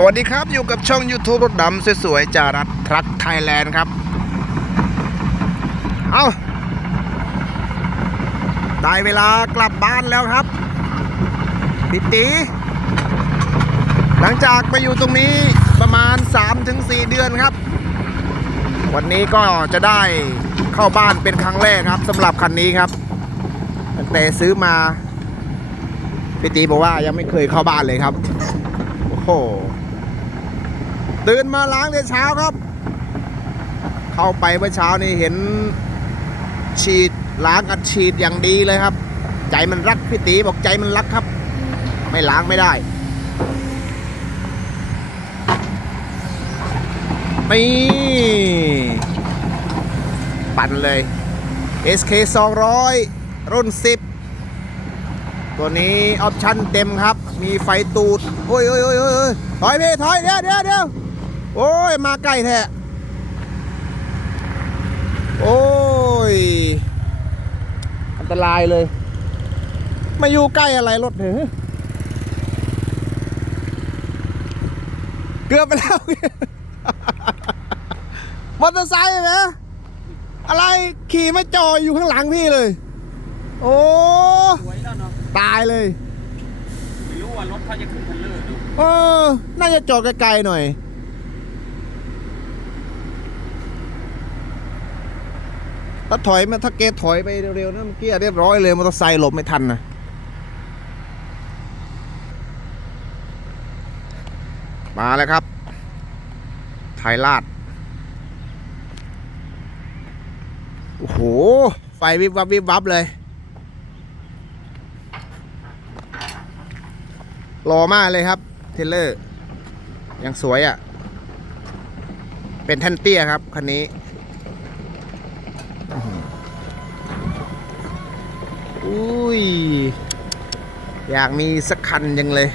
สวัสดีครับอยู่กับช่อง YouTube รถดำสวยๆจารัตทรัคไทยแลนด์ครับ เอาได้เวลากลับบ้านแล้วครับปิตีหลังจากไปอยู่ตรงนี้ประมาณ 3-4 เดือนครับ วันนี้ก็จะได้เข้าบ้านเป็นครั้งแรกครับสำหรับคันนี้ครับตั้งแต่ซื้อมาพี่ตีบอกว่ายังไม่เคยเข้าบ้านเลยครับ โอ้โห ตื่นมาล้างแต่เช้าครับ เข้าไปเมื่อเช้านี่เห็นฉีดล้างอัดฉีดอย่างดีเลยครับ ใจมันรักพี่ตีบอกใจมันรักครับ ไม่ล้างไม่ได้นี่ปั่นเลย SK 200 รุ่น 10 ตัวนี้ออปชั่นเต็มครับ มีไฟตูด โอ้ยโอ้ยโอ้ยถอยพี่ถอย เดี๋ยวเดี๋ยวเดี๋ยว โอ้ย มาใกล้แท้ โอ้ย อันตรายเลย มาอยู่ใกล้อะไรรถเหรอเกือบไปแล้ว มอเตอร์ไซค์ไหมอะไรขี่มาจออยู่ข้างหลังพี่เลย โอ้สวยแล้วเนาะตายเลย ไม่รู้ว่ารถเขาจะขึ้นทันเลอร์ดูเออ น่าจะจอดไกลๆหน่อย ถ้าถอยมาถ้าเกถอยไปเร็วๆนะเมื่อกี้เรียบร้อยเลยมอเตอร์ไซค์หลบไม่ทันนะมาแล้วครับ ไทยลาด โอ้โห ไฟวิบวับวิบวับเลย รอมากเลยครับ เทเลอร์ ยังสวยอะ่ะ เป็นแท่นเตี้ยครับ คันนี้ อุ้ย อยากมีสักคันยังเลย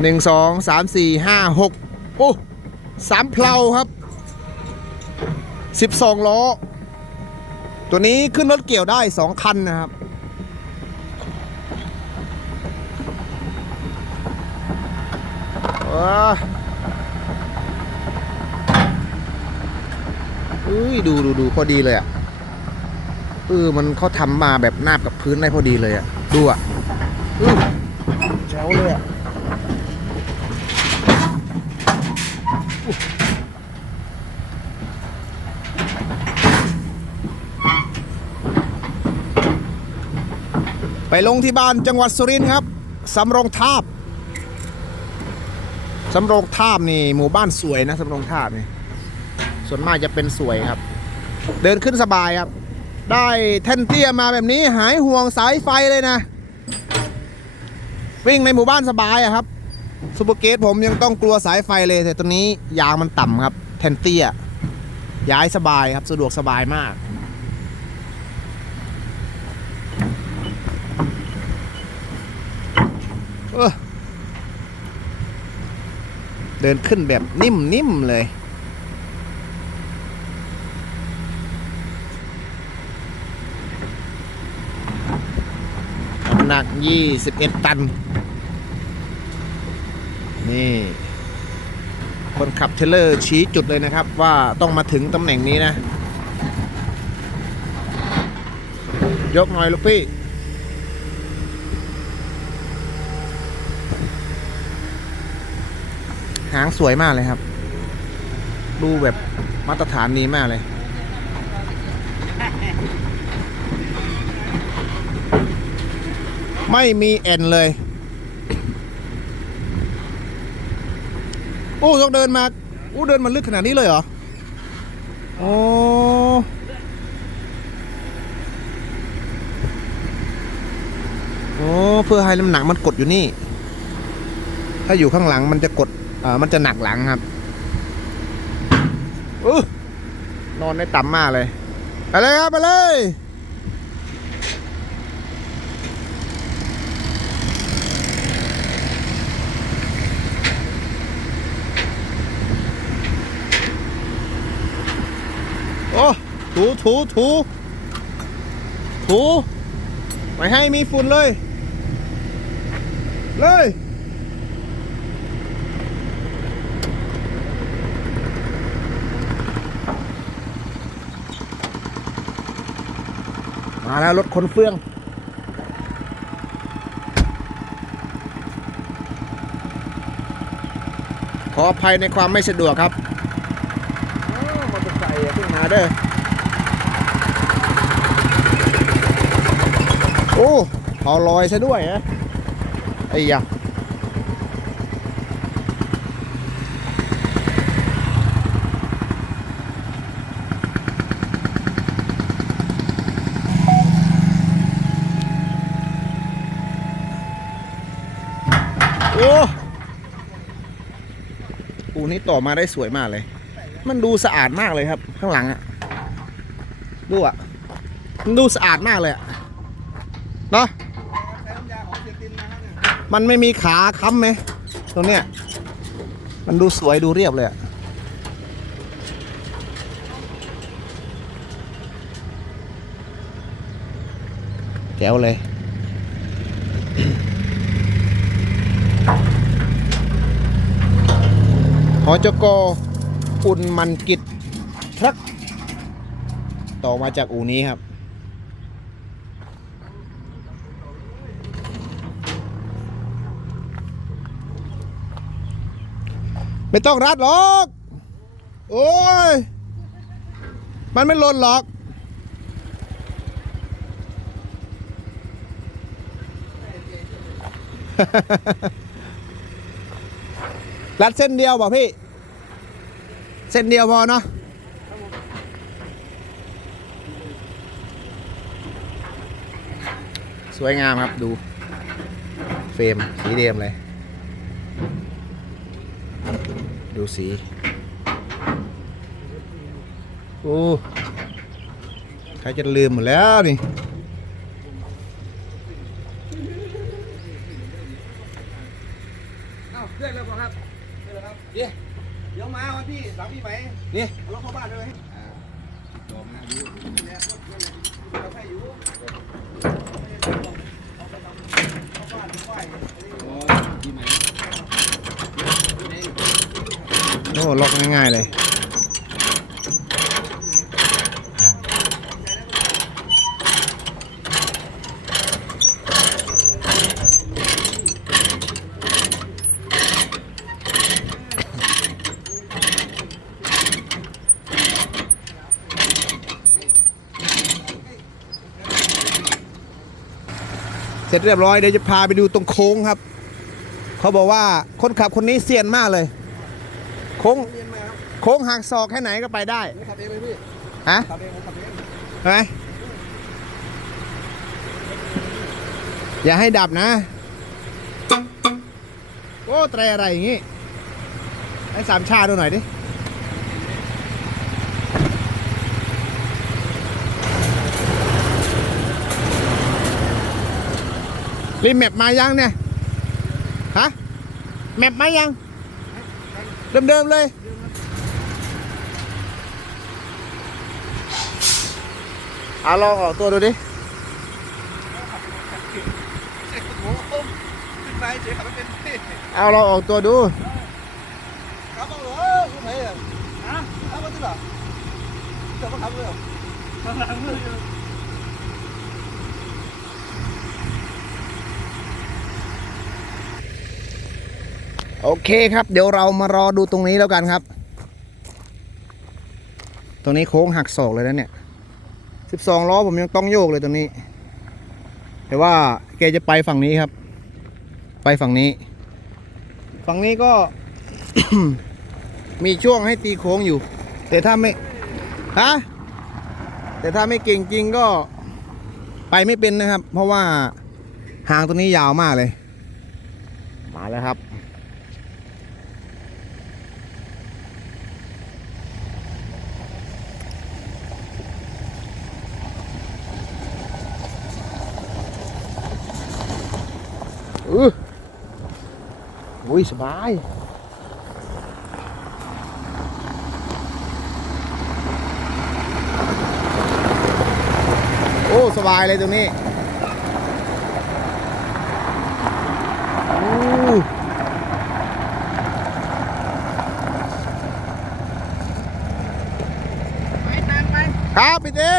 หนึ่งสองสามสี่ห้าหกโอ้สามเพลาครับสิบสองล้อ ตัวนี้ขึ้นรถเกี่ยวได้สองคันนะครับ ว้าอุ้ย ดูดูดูพอดีเลยอะ เออมันเขาทำมาแบบนาบกับพื้นได้พอดีเลยอะดูอะอือแจ๋วเลยอะไปลงที่บ้านจังหวัดสุรินทร์ครับ สำโรงทาบ สำโรงทาบนี่หมู่บ้านสวยนะ สำโรงทาบนี่ ส่วนมากจะเป็นสวยครับ เดินขึ้นสบายครับ ได้แท่นเตี้ยมาแบบนี้หายห่วงสายไฟเลยนะ วิ่งในหมู่บ้านสบายอะครับซูเปอร์เกตผมยังต้องกลัวสายไฟเลย แต่ตัวนี้ยางมันต่ำครับ แท่นเตี้ย ย้ายสบายครับ สะดวกสบายมาก เดินขึ้นแบบนิ่มๆเลย หนัก 21 ตัน นี่ คนขับเทเลอร์ชี้จุดเลยนะครับ ว่าต้องมาถึงตำแหน่งนี้นะ ยกหน่อยลูกพี่หางสวยมากเลยครับ ดูแบบมาตรฐานดีมากเลย ไม่มีเอ็นเลย โอ้ต้องเดินมาโอ้เดินมาลึกขนาดนี้เลยเหรอ โอ้โอ้เพื่อให้น้ำหนักมันกดอยู่นี่ ถ้าอยู่ข้างหลังมันจะกดอ่อมันจะหนักหลังครับอู้นอนได้ต่ำมากเลย ไปเลยครับ ไปเลย โอ้ ถูถูถูถูไม่ให้มีฝุ่นเลย เลยมาแล้วรถขนเฟือง ขออภัยในความไม่สะดวกครับอ้าวมอเตอร์ไซค์อย่าเพิ่งมาเด้อ อ้เอาลอยซะด้วยนะไอ้ยะโอ้ปูนี่ต่อมาได้สวยมากเลย มันดูสะอาดมากเลยครับ ข้างหลังอะดูอะมันดูสะอาดมากเลยอะ เนาะมันไม่มีขาค้ำไหมตรงเนี้ยมันดูสวยดูเรียบเลยแจ๋วเลยหอจกอุ่นมันกิจทรัคต่อมาจากอู่นี้ครับ ไม่ต้องรัดหรอก โอ้ย มันไม่หล่นหรอก รัดเส้นเดียวป่ะพี่ เส้นเดียวพอเนาะสวยงามครับดู เฟรมสีเดียมเลย ดูสี โอ้ใครจะลืมหมดแล้วนี่เอ้าเลื่อนแล้วเปล่าครับเลื่อนแล้วครับเดี๋ยวเดี๋ยวมาวันที่สามพี่ไหมนี่เอารถเข้าบ้านด้วยอ่าจอมนะอยู่ โอ้ล็อกง่ายๆเลย เสร็จเรียบร้อยเดี๋ยวจะพาไปดูตรงโค้งครับ เขาบอกว่าคนขับคนนี้เซียนมากเลย โค้งเรียนมาครับโค้งหักศอกแค่ไหนก็ไปได้ผมขับเองเลยพี่ฮะขับเองผมขับเองเห็นไหมอย่าให้ดับนะ โอ้แตรอะไรอย่างงี้ ให้สามชาดูหน่อยดิ รีแมปมายังเนี่ย ฮะ แมปมายัง เดิมๆเลยเอาลองออกตัวดูดิเจ็บหัวต้มขึ้นไปเจ๊ขับไม่เป็นพี่เอาลองออกตัวดูขับบ้างเหรอคุณไหนอะฮะขับมาที่หรอเดี๋ยวมาขับเลยเหรอขับหลังเลย โอเคครับ เดี๋ยวเรามารอดูตรงนี้แล้วกันครับ ตรงนี้โค้งหักศอกเลยนะเนี่ย12ล้อผมยังต้องโยกเลยตรงนี้ แต่ว่าแกจะไปฝั่งนี้ครับ ไปฝั่งนี้ ฝั่งนี้ก็ มีช่วงให้ตีโค้งอยู่ แต่ถ้าไม่ฮะแต่ถ้าไม่เก่งจริงก็ไปไม่เป็นนะครับ เพราะว่าหางตัวนี้ยาวมากเลย มาแล้วครับ ออโอ้ยสบายโอ้สบายเลยตรงนี้ไปตามไปครับพี่เต้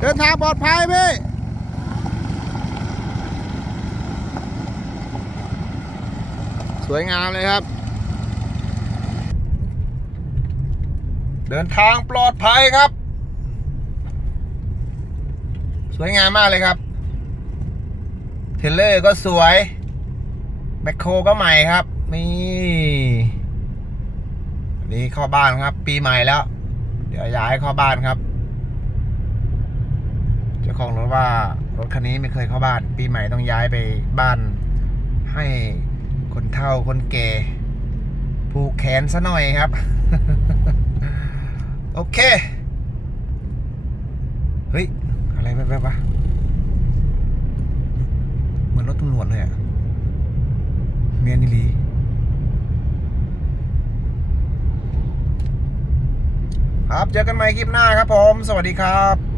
เดินทางปลอดภัยพี่ วยงามเลยครับ เดินทางปลอดภัยครับ สวยงามมากเลยครับ เทเลอร์ก็สวยแมคโครก็ใหม่ครับ นี่นนี้เข้าบ้านครับ ปีใหม่แล้ว เดี๋ยวย้ายเข้าบ้านครับเจ้าของรถว่ารถคันนี้ไม่เคยเข้าบ้าน ปีใหม่ต้องย้ายไปบ้านให้ คนเฒ่าคนแก่ผูกแขนซะหน่อยครับ โอเค เฮ้ย อะไรแวบๆวะเหมือนรถตำรวจเลยอะเมียนิลีครับ เจอกันใหม่คลิปหน้าครับผม สวัสดีครับ